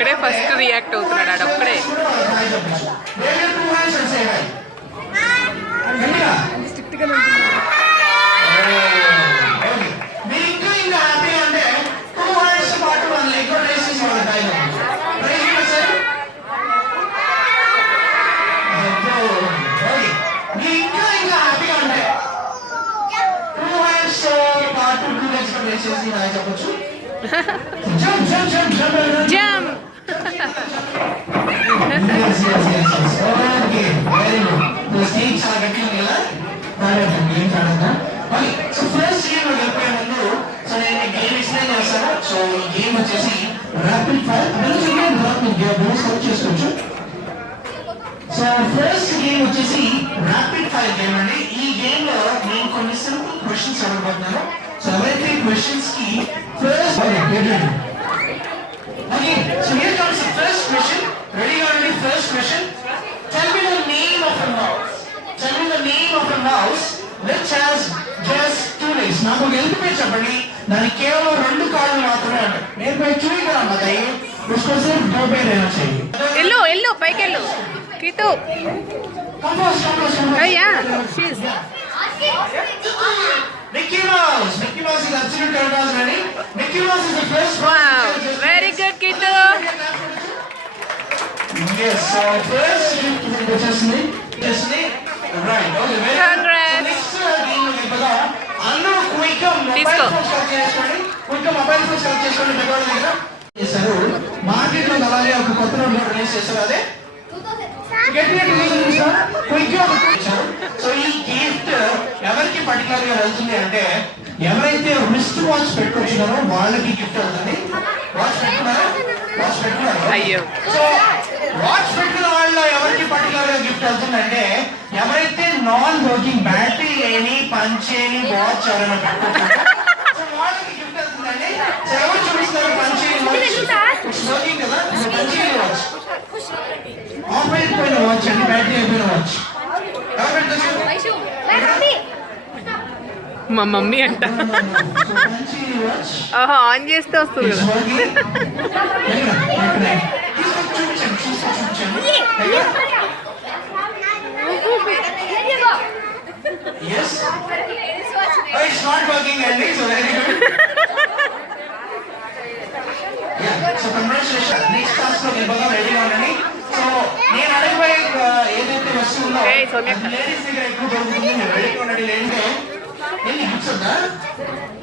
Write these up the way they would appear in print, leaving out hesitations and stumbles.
ఒక్కడే first react అవుతున్నాడు ఆడొక్కడే. Jump! సో ఫస్ట్ గేమ్ వచ్చేసి ర్యాపిడ్ ఫైర్ గేమ్ అండి. ఈ గేమ్ లో నేను కొన్ని సింపుల్ క్వశ్చన్స్ అడగబోతున్నాను. సో ఎవరైతే క్వశ్చన్స్ కి first okay, so here comes the first question. రెడీగా ఉండండి. First question, tell me the name of a mouse. Tell me the name of a mouse which has just 2 legs. నాకు హెల్ప్ పేరు చెప్పండి. దానికి కేవలం 2 కాళ్ళు మాత్రమే ఉంటాయి. నేను పై చూడగా అమ్మతాయి उसको सिर्फ 2 पैर रहना चाहिए. ఎల్లో ఎల్లో పైకి ఎల్లో కితు. Compose. అయ్యా she's Mickey Mouse. Mickey Mouse is absolute turtles, ready? Mickey Mouse is the first one. Wow, very good, Kitu. Yes, so first just me. Right, okay, very Congrats. good. So next game will be bada. Anno quick mobile phone start చేసుకోండి. Quick mobile phone start చేసుకోండి. మెగాల దగ్గర చేశారు. మార్కెట్ లో అలాగే ఒక కొత్త road release చేశారు. అదే సో ఈ గిఫ్ట్ ఎవరికి పర్టికులర్ గా వెళ్తుంది అంటే ఎవరైతే రిస్ట్ వాచ్ పెట్టుకొచ్చినారో వాళ్ళకి గిఫ్ట్ అవుతుంది. వాచ్ పెట్టుకున్నారా? అయ్యో. సో వాచ్ పెట్టుకున్న వాళ్ళ ఎవరికి పర్టికులర్ గా గిఫ్ట్ అవుతుంది అంటే ఎవరైతే నాన్ వర్కింగ్ బ్యాటరీ లేని పంచేని వాచ్ ఎవరైనా పెట్టుకుంటారో వాళ్ళకి గిఫ్ట్ అవుతుందండి. ఎవరు చూపిస్తారు పంచేని వాచ్? వర్కింగ్ కదా, పంచేని వాచ్. ఆఫ్ అయిపోయిన వాచ్ అండి, బ్యాటరీ అయిపోయిన వాచ్. ఎవరు పెట్టుకోవచ్చు? మా మమ్మీ అంట. ఆహా, ఆన్ చేస్తే వస్తుంది కదా. Yes. Oh, it's not working, Andy. So very good. Yeah. So congratulations. Next task lo nilbaga ready ga undandi. So నేను అడగబోయే ఏదైతే వస్తువు ఉందో లేడీస్ దగ్గర ఎక్కువ దొరుకుతుంది. మీరు రెడీ గా ఉండండి. లేదంటే ఎన్ని గిఫ్ట్స్ ఉందా?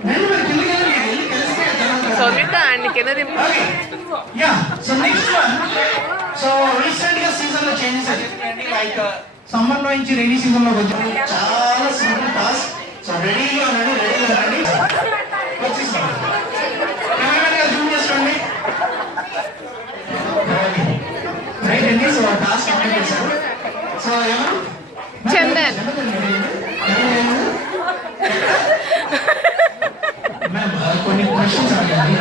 నేను మరి కిందకి వెళ్ళి కలిసిపోయి సౌమ్యత అండి కింద దింపు. Yeah. So next one. So recent గా సీజన్ లో చేంజెస్ వచ్చేయండి. లైక్ సమ్మర్ లో నుంచి రైనీ సీజన్ లో వచ్చాము. చాలా సింపుల్ టాస్క్. సో రెడీగా ఉండండి. వచ్చేసాం. కెమెరా జూమ్ చేసుకోండి. రైట్ అండి. సో టాస్క్ కంప్లీట్ చేశారు. సో ఎవరు? చందన్. కొన్ని క్వశ్చన్స్ అడగాలి.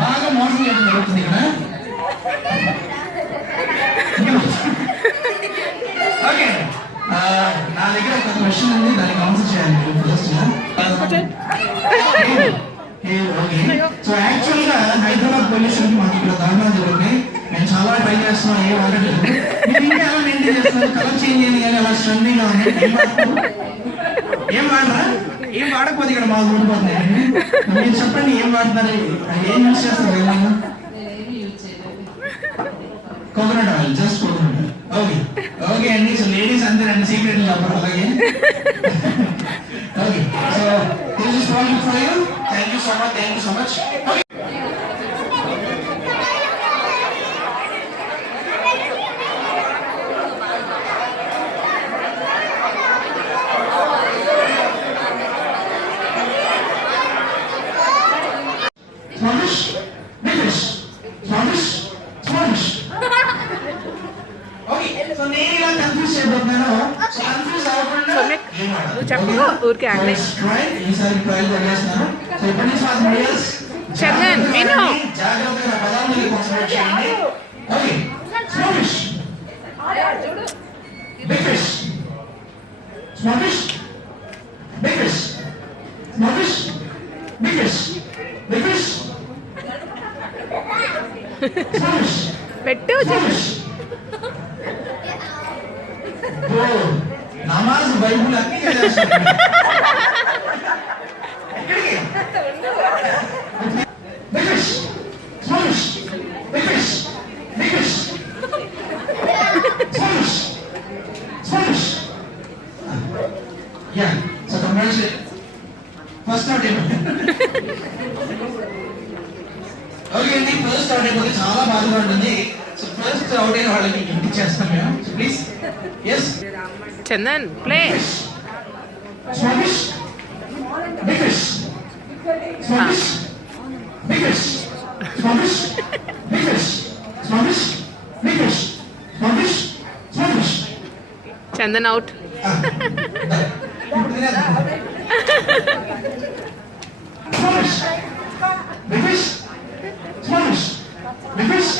బాగా మోసం చేయడం జరుగుతుంది ఇక్కడ. ఓకే, నా దగ్గర ఒక క్వశ్చన్ ఉంది, దానికి ఆన్సర్ చేయాలి. సో యాక్చువల్ గా హైదరాబాద్ పొల్యూషన్ మాకు ఇక్కడ దారుణాలు జరుగుతాయి. నేను చాలా ట్రై చేస్తున్నాను. ఏం వాడట్లేదు. మీరు ఇంకా ఎలా మెయింటైన్ చేస్తున్నారు? కలర్ చేంజ్ చేయండి కానీ అలా స్ట్రెండింగ్ గా ఉంది. ఏం వాడరా? ఏం వాడకపోతే ఇక్కడ మాకు ఊడిపోతున్నాయి. మీరు చెప్పండి ఏం వాడుతున్నారు? ఏం యూజ్ చేస్తారు? Coconut oil, just coconut oil. Okay అండి. సో లేడీస్ అంతేనండి, సీక్రెట్ చెప్పరు. అలాగే okay. So this is for you. Thank you so much. నువ్వు చెప్పు ఊరికే అండి. చందన్ విను. Big fish. నమాజ్ బైబుల్ అన్ని చదివేస్తున్నాడు. ఎక్కడికి? Big fish, small fish, big fish, big fish, small fish, small fish. Yeah, so congratulations. First out okay అండి, ఫస్ట్ అవుట్ అయిపోతే చాలా బాధగా ఉంటుంది. సో ఫస్ట్ అవుట్ అయిన వాళ్ళకి ఇంటికి చేస్తాం మేము. So please. Yes Chandan play. Small fish, big fish, small fish, big fish, small fish, big fish, small fish, big fish, small fish, small fish. Chandan out. ఇప్పుడు తినేద్దాం. Small fish, big fish, small fish, big fish,